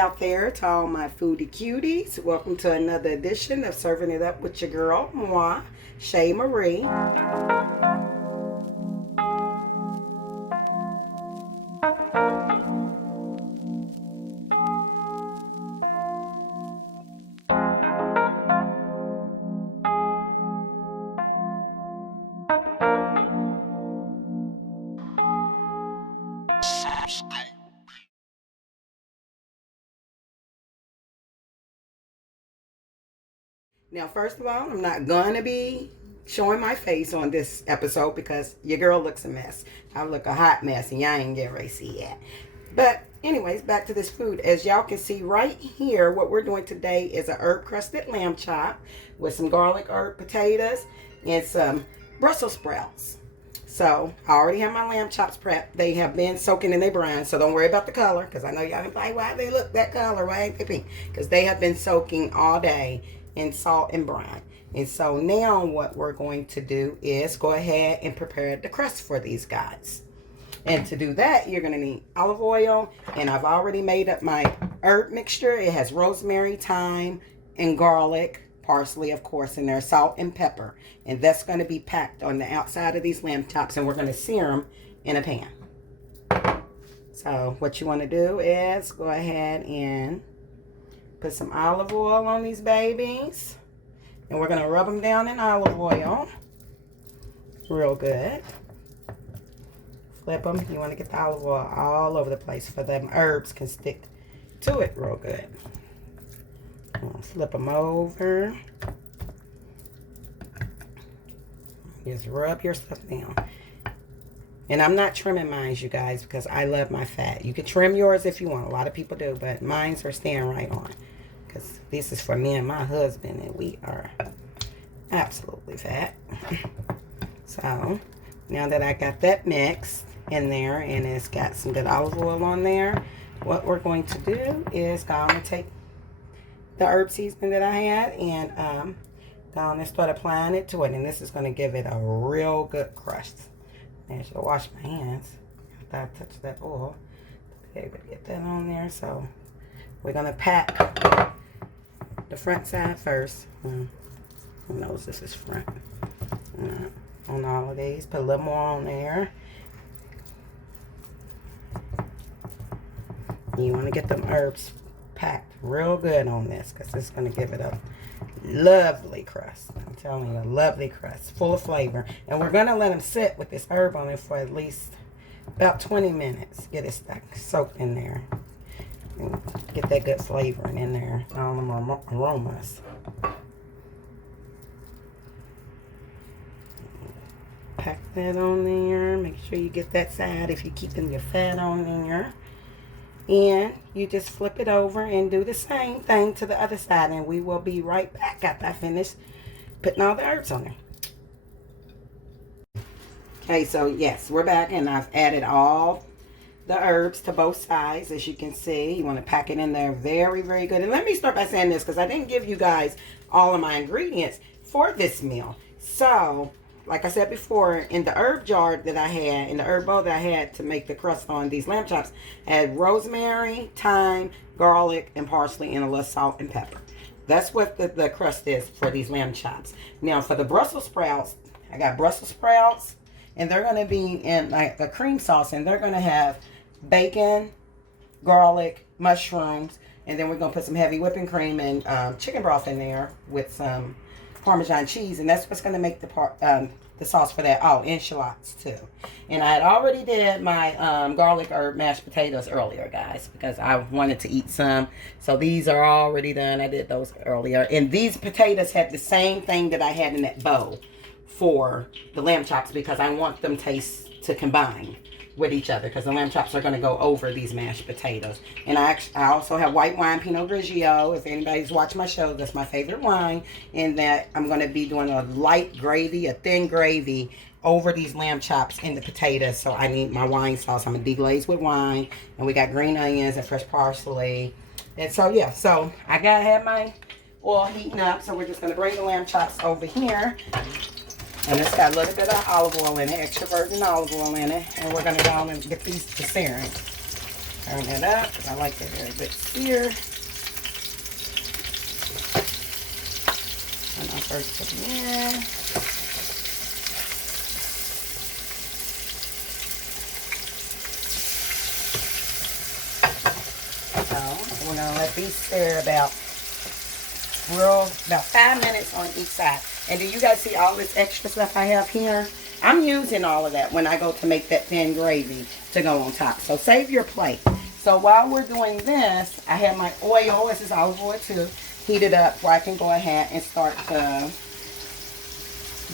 out there to all my foodie cuties. Welcome to another edition of Serving It Up with your girl, moi, Shay Marie. Now, first of all, I'm not going to be showing my face on this episode because your girl looks a mess. I look a hot mess and y'all ain't getting ready to see that. But anyways, back to this food. As y'all can see right here, what we're doing today is a herb crusted lamb chop with some garlic herb potatoes and some Brussels sprouts. So I already have my lamb chops prepped. They have been soaking in their brine, so don't worry about the color because I know y'all can like, why they look that color? Why ain't they pink? Because they have been soaking all day in salt and brine. And so now what we're going to do is go ahead and prepare the crust for these guys. And to do that, you're going to need olive oil. And I've already made up my herb mixture. It has rosemary, thyme, and garlic, parsley, of course, in there, salt and pepper. And that's going to be packed on the outside of these lamb chops. And we're going to sear them in a pan. So what you want to do is go ahead and put some olive oil on these babies. And we're going to rub them down in olive oil. Real good. Flip them. You want to get the olive oil all over the place for them herbs can stick to it real good. Flip them over. Just rub your stuff down. And I'm not trimming mine, you guys, because I love my fat. You can trim yours if you want. A lot of people do, but mine's are staying right on. Because this is for me and my husband, and we are absolutely fat. So, now that I got that mixed in there, and it's got some good olive oil on there, what we're going to do is go on and take the herb seasoning that I had, and go on and start applying it to it. And this is going to give it a real good crust. And I should wash my hands after I touch that oil to be able to get that on there. So, we're going to pack the front side first. Who knows this is front? On all of these. Put a little more on there. You want to get them herbs packed real good on this because it's going to give it a lovely crust. I'm telling you, a lovely crust. Full of flavor. And we're going to let them sit with this herb on it for at least about 20 minutes. Get it soaked in there. Get that good flavoring in there, all them aromas. Pack that on there. Make sure you get that side if you're keeping your fat on there. And you just flip it over and do the same thing to the other side. And we will be right back after I finish putting all the herbs on there. Okay, so yes, we're back and I've added all the herbs to both sides. As you can see, you want to pack it in there very, very good. And let me start by saying this because I didn't give you guys all of my ingredients for this meal. So, like I said before, in the herb jar that I had, in the herb bowl that I had to make the crust on these lamb chops, I had rosemary, thyme, garlic, and parsley, and a little salt and pepper. That's what the crust is for these lamb chops. Now, for the Brussels sprouts, I got Brussels sprouts, and they're going to be in like a cream sauce, and they're going to have bacon, garlic, mushrooms, and then we're going to put some heavy whipping cream and chicken broth in there with some Parmesan cheese, and that's what's going to make the sauce for that. Oh, and shallots too. And I had already did my garlic herb mashed potatoes earlier, guys, because I wanted to eat some. So these are already done. I did those earlier. And these potatoes had the same thing that I had in that bowl for the lamb chops because I want them taste to combine with each other because the lamb chops are going to go over these mashed potatoes. And I also have white wine, Pinot Grigio. If anybody's watched my show, that's my favorite wine. And that I'm going to be doing a light gravy, a thin gravy over these lamb chops and the potatoes. So I need my wine sauce. I'm going to deglaze with wine. And we got green onions and fresh parsley. And so, yeah. So I had my oil heating up. So we're just going to bring the lamb chops over here. And it's got a little bit of olive oil in it, extra virgin olive oil in it. And we're going to go on and get these to searing. Turn it up because I like that very good sear. And I first put it in. So we're gonna let these sear about 5 minutes on each side. And do you guys see all this extra stuff I have here? I'm using all of that when I go to make that thin gravy to go on top. So save your plate. So while we're doing this, I have my oil. This is olive oil too. Heated up where I can go ahead and start the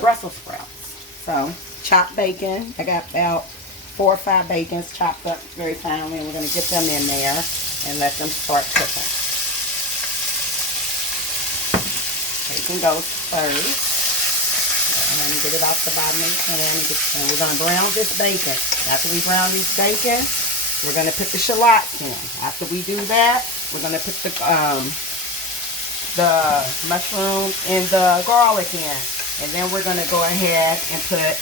Brussels sprouts. So chopped bacon. I got about 4 or 5 bacons chopped up very finely. And we're going to get them in there and let them start cooking. Bacon goes first. And get it off the bottom of the pan. And we're going to brown this bacon. After we brown these bacon, we're going to put the shallots in. After we do that, we're going to put the mushroom and the garlic in. And then we're going to go ahead and put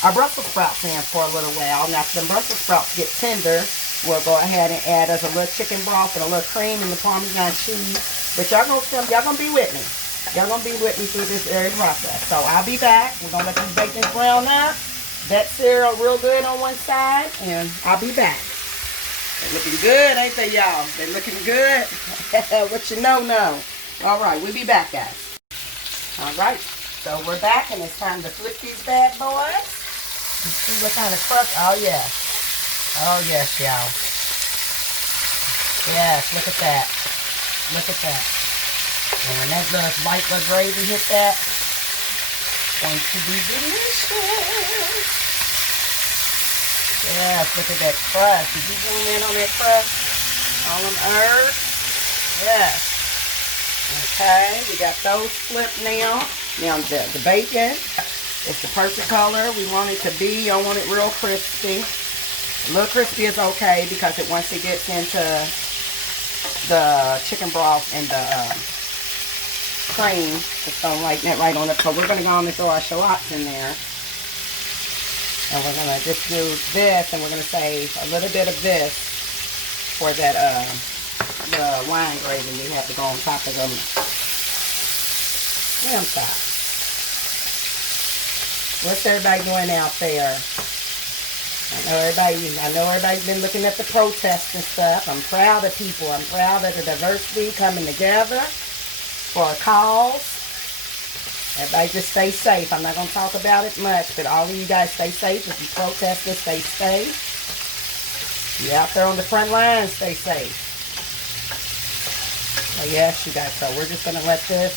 our Brussels sprouts in for a little while. And after the Brussels sprouts get tender, we'll go ahead and add us a little chicken broth and a little cream and the Parmesan cheese. But y'all gonna be with me. Y'all gonna be with me through this very process. So I'll be back. We're gonna let these bacons brown up. That cereal real good on one side, and I'll be back. They're looking good, ain't they, y'all? They're looking good. What you know. All right, we'll be back, guys. All right, so we're back, and it's time to flip these bad boys. And see what kind of crust. Oh yes, y'all. Yes, look at that. Look at that. And when that light gravy hit that, it's going to be delicious. Yes, look at that crust. Did you zoom in on that crust? All them herbs? Yes. Okay, we got those flipped now. Now the bacon is the perfect color we want it to be. You don't want it real crispy. A little crispy is okay because once it gets into the chicken broth and the cream, it's going to lighten it right on up. So we're going to go on and throw our shallots in there. And we're going to just do this, and we're going to save a little bit of this for that the wine gravy we have to go on top of the lamb chop. What's everybody doing out there? I know everybody's been looking at the protests and stuff. I'm proud of people. I'm proud of the diversity coming together for a cause. Everybody just stay safe. I'm not going to talk about it much, but all of you guys stay safe. If you protesters, stay safe. You out there on the front line, stay safe. So yes, you guys, so we're just going to let this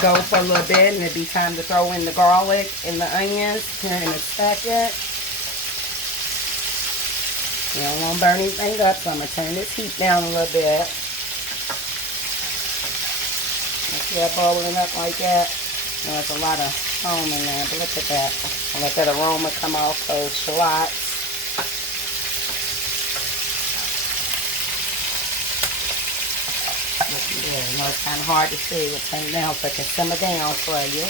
go for a little bit, and it'll be time to throw in the garlic and the onions here in a second. You don't want to burn anything up, so I'm going to turn this heat down a little bit. See that bubbling up like that? And there's a lot of foam in there, but look at that. I'll let that aroma come off those shallots. Looking good. I know it's kind of hard to see. We'll turn it down so it can simmer down for you.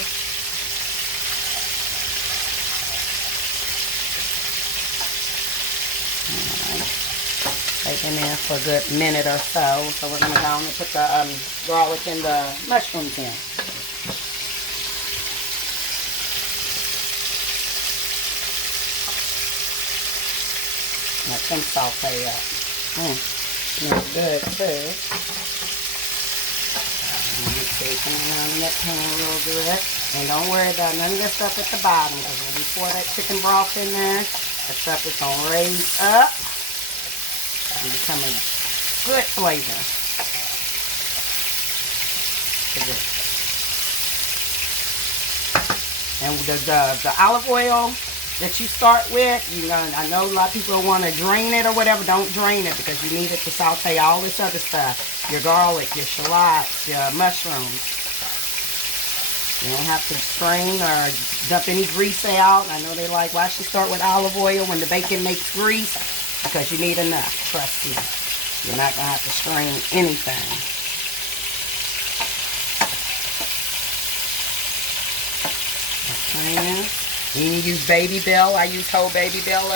Take them in for a good minute or so. So we're going to go on and put the garlic and the mushrooms in. Let them saute up. Smells good too. Shaking around in that pan real good. And don't worry about none of that stuff at the bottom, because when we pour that chicken broth in there, that stuff is going to raise up and become a good flavor. And the olive oil that you start with, I know a lot of people want to drain it or whatever. Don't drain it, because you need it to saute all this other stuff. Your garlic, your shallots, your mushrooms. You don't have to strain or dump any grease out. I know they like, why should you start with olive oil when the bacon makes grease? Because you need enough, trust me. You're not going to have to strain anything. You can use baby bell. I use whole baby bell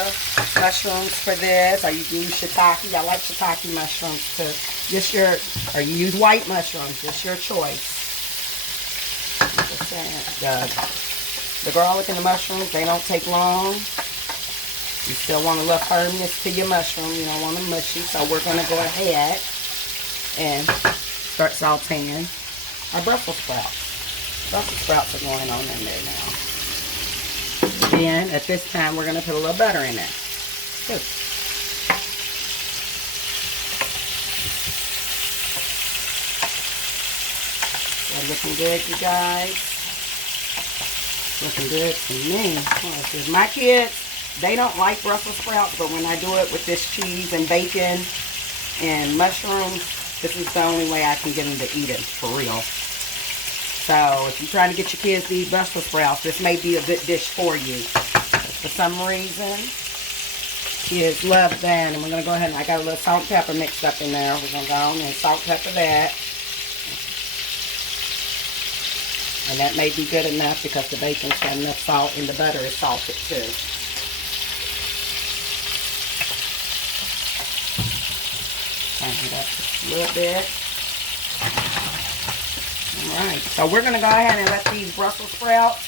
mushrooms for this, or you can use shiitake. I like shiitake mushrooms too. Just your, or you use white mushrooms. Just your choice. The garlic and the mushrooms, they don't take long. You still want a little firmness to your mushroom. You don't want them mushy. So we're going to go ahead and start sauteing our Brussels sprouts. Brussels sprouts are going on in there now. Then at this time we're going to put a little butter in there. Good. They're looking good, you guys. Looking good to me. Oh, my kids, they don't like Brussels sprouts, but when I do it with this cheese and bacon and mushrooms, this is the only way I can get them to eat it, for real. So if you're trying to get your kids to eat Brussels sprouts, this may be a good dish for you. For some reason, kids love that. And we're going to go ahead and I got a little salt and pepper mixed up in there. We're going to go on and salt and pepper that. And that may be good enough because the bacon's got enough salt and the butter is salted too. Turn it up just a little bit. Alright, so we're going to go ahead and let these Brussels sprouts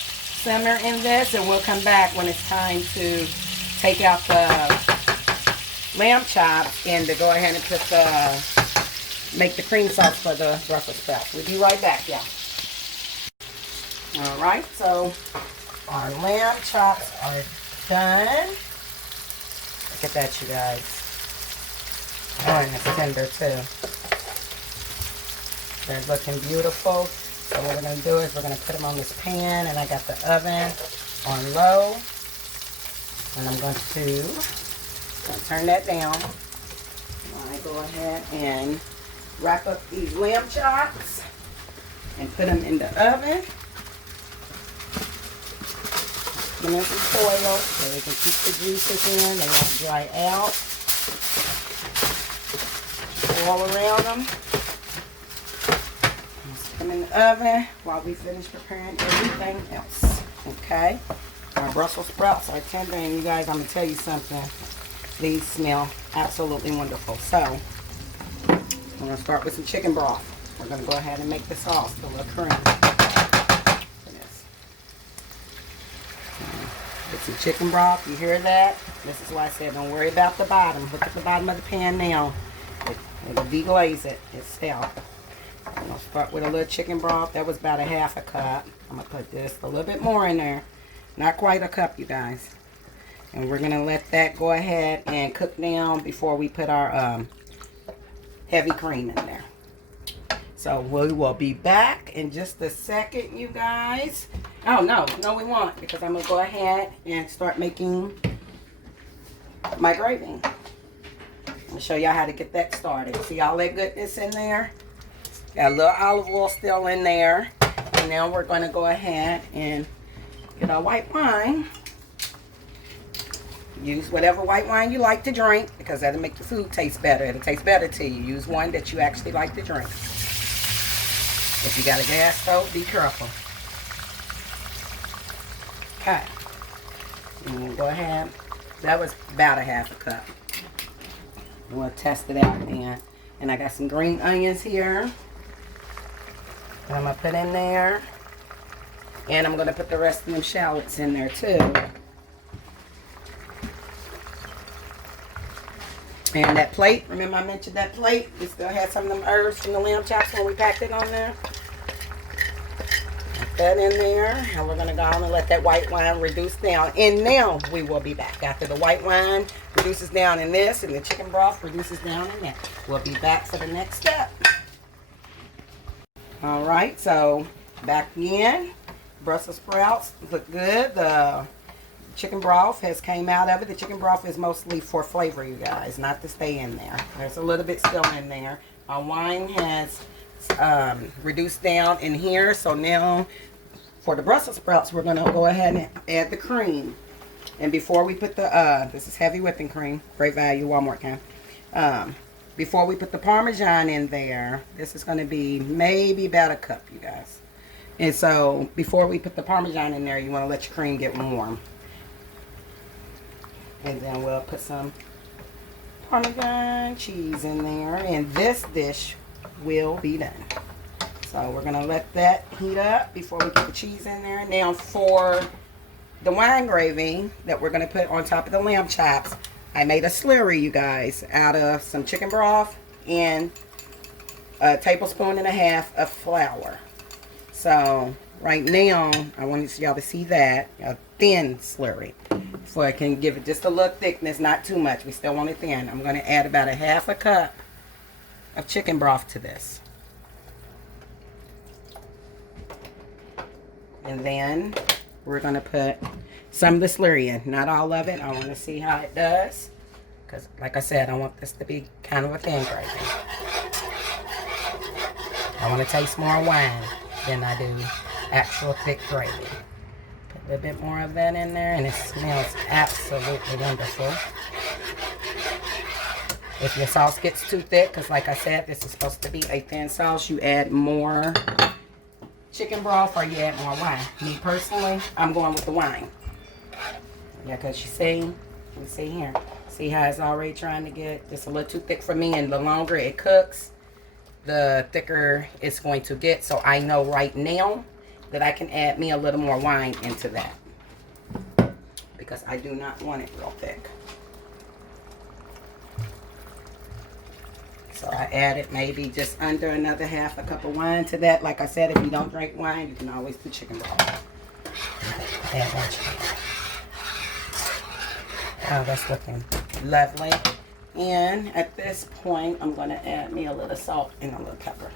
simmer in this, and we'll come back when it's time to take out the lamb chops and to go ahead and put make the cream sauce for the Brussels sprouts. We'll be right back, y'all. Alright, so our lamb chops are done. Look at that, you guys. Oh, and it's tender too. They're looking beautiful. So what we're going to do is we're going to put them on this pan, and I got the oven on low. And I'm going to turn that down. I go ahead and wrap up these lamb chops and put them in the oven. Put them in some foil so they can keep the juices in. They won't dry out. All around them. Let's put them in the oven while we finish preparing everything else. Okay? Our Brussels sprouts are tender, and you guys, I'm going to tell you something. These smell absolutely wonderful. So, we're going to start with some chicken broth. We're going to go ahead and make the sauce, the little cream. For this. Get some chicken broth. You hear that? This is why I said don't worry about the bottom. Look at the bottom of the pan now. It'll deglaze it itself. I'm going to start with a little chicken broth. That was about a half a cup. I'm going to put just a little bit more in there. Not quite a cup, you guys. And we're going to let that go ahead and cook down before we put our heavy cream in there. So we will be back in just a second, you guys. Oh, no we won't, because I'm going to go ahead and start making my gravy. I'm going to show y'all how to get that started. See all that goodness in there? Got a little olive oil still in there. And now we're going to go ahead and get our white wine. Use whatever white wine you like to drink, because that'll make your food taste better. It'll taste better to you. Use one that you actually like to drink. If you got a gas stove, be careful. Okay. And go ahead. That was about a half a cup. We'll test it out then. And I got some green onions here. And I'm going to put in there. And I'm going to put the rest of them shallots in there too. And that plate, remember I mentioned that plate? We still had some of them herbs from the lamb chops when we packed it on there. Put that in there. And we're going to go on and let that white wine reduce down. And now we will be back. After the white wine reduces down in this and the chicken broth reduces down in that. We'll be back for the next step. Alright, so back again. Brussels sprouts look good. The chicken broth has came out of it. The chicken broth is mostly for flavor, you guys, not to stay in there. There's a little bit still in there. Our wine has reduced down in here. So now for the Brussels sprouts, we're going to go ahead and add the cream. And before we put the, this is heavy whipping cream, great value, Walmart kind. Before we put the Parmesan in there, this is going to be maybe about a cup, you guys. And so before we put the Parmesan in there, you want to let your cream get warm. And then we'll put some Parmesan cheese in there, and this dish will be done. So we're gonna let that heat up before we get the cheese in there. Now for the wine gravy that we're gonna put on top of the lamb chops, I made a slurry, you guys, out of some chicken broth and a tablespoon and a half of flour. So right now, I want y'all to see that, a thin slurry. So I can give it just a little thickness, not too much. We still want it thin. I'm going to add about a half a cup of chicken broth to this. And then we're going to put some of the slurry in. Not all of it. I want to see how it does. Because, like I said, I want this to be kind of a thin gravy. I want to taste more wine than I do actual thick gravy. Put a little bit more of that in there, and it smells absolutely wonderful. If your sauce gets too thick, because like I said, this is supposed to be a thin sauce, you add more chicken broth or you add more wine. Me personally, I'm going with the wine. Yeah, because you see here, see how it's already trying to get just a little too thick for me, and the longer it cooks, the thicker it's going to get. So I know right now that I can add me a little more wine into that, because I do not want it real thick. So I added maybe just under another half a cup of wine to that. Like I said, if you don't drink wine, you can always do chicken broth. Add more chicken. Oh, that's looking lovely. And at this point, I'm going to add me a little salt and a little pepper.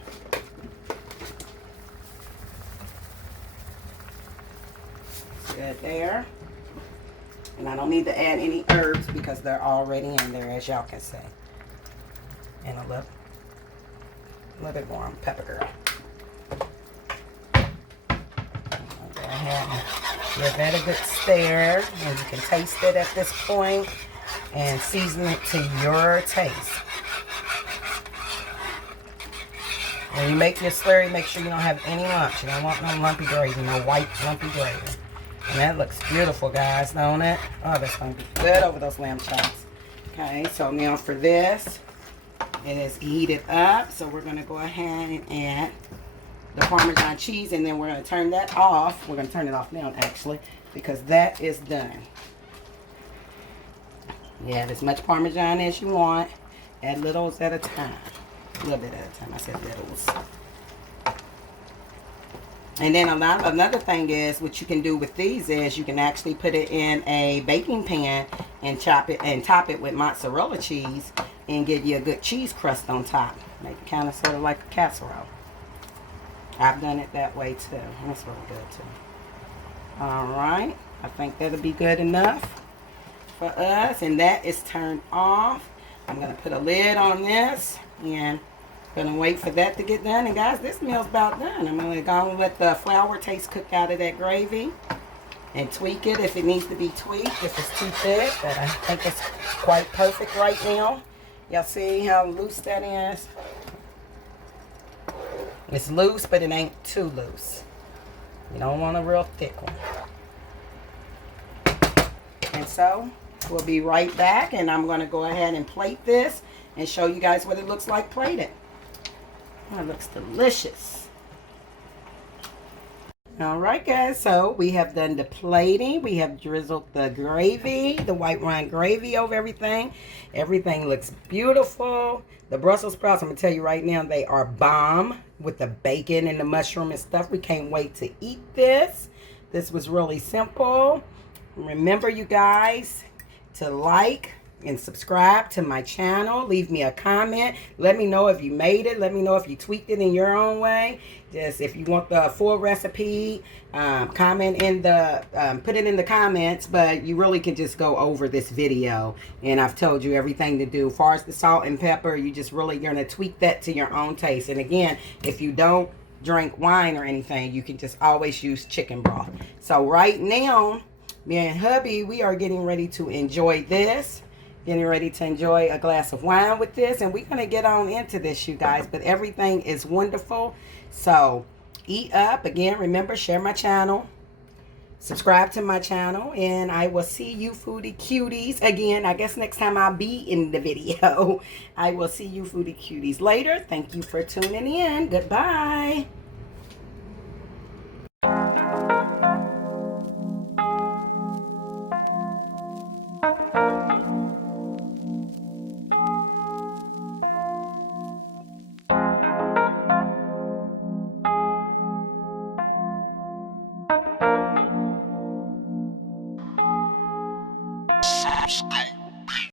Good there. And I don't need to add any herbs because they're already in there, as y'all can see. And a little bit more on pepper, girl. I'll go ahead and give that a good stir. And you can taste it at this point and season it to your taste. When you make your slurry, make sure you don't have any lumps. You don't want no lumpy gravy, no white lumpy gravy. And that looks beautiful, guys, don't it? Oh, that's going to be good over those lamb chops. Okay, so now for this, it is heated up. So we're going to go ahead and add the Parmesan cheese, and then we're going to turn that off. We're going to turn it off now, actually, because that is done. You add as much Parmesan as you want. Add littles at a time. A little bit at a time. I said littles. And then another thing is, what you can do with these is you can actually put it in a baking pan and chop it and top it with mozzarella cheese and get you a good cheese crust on top. Make it kind of sort of like a casserole. I've done it that way too. That's really good too. Alright. I think that'll be good enough for us. And that is turned off. I'm going to put a lid on this and gonna wait for that to get done. And guys, this meal's about done. I'm gonna go and let the flour taste cook out of that gravy and tweak it if it needs to be tweaked, if it's too thick. But I think it's quite perfect right now. Y'all see how loose that is? It's loose, but it ain't too loose. You don't want a real thick one. And so we'll be right back, and I'm gonna go ahead and plate this and show you guys what it looks like plated. Oh, it looks delicious. Alright guys, so we have done the plating. We have drizzled the gravy, the white wine gravy over everything. Everything looks beautiful. The Brussels sprouts, I'm going to tell you right now, they are bomb with the bacon and the mushroom and stuff. We can't wait to eat this. This was really simple. Remember, you guys, to like and subscribe to my channel. Leave me a comment. Let me know if you made it. Let me know if you tweaked it in your own way. Just if you want the full recipe, comment in the put it in the comments. But you really can just go over this video, and I've told you everything to do. As far as the salt and pepper, you're gonna tweak that to your own taste. And again, if you don't drink wine or anything, you can just always use chicken broth. So right now, me and hubby, we are getting ready to enjoy this. Getting ready to enjoy a glass of wine with this, and we're going to get on into this, you guys. But everything is wonderful. So eat up. Again, remember, share my channel, Subscribe to my channel, and I will see you foodie cuties again. I guess next time I'll be in the video. I will see you foodie cuties later. Thank you for tuning in. Goodbye. Subscribe.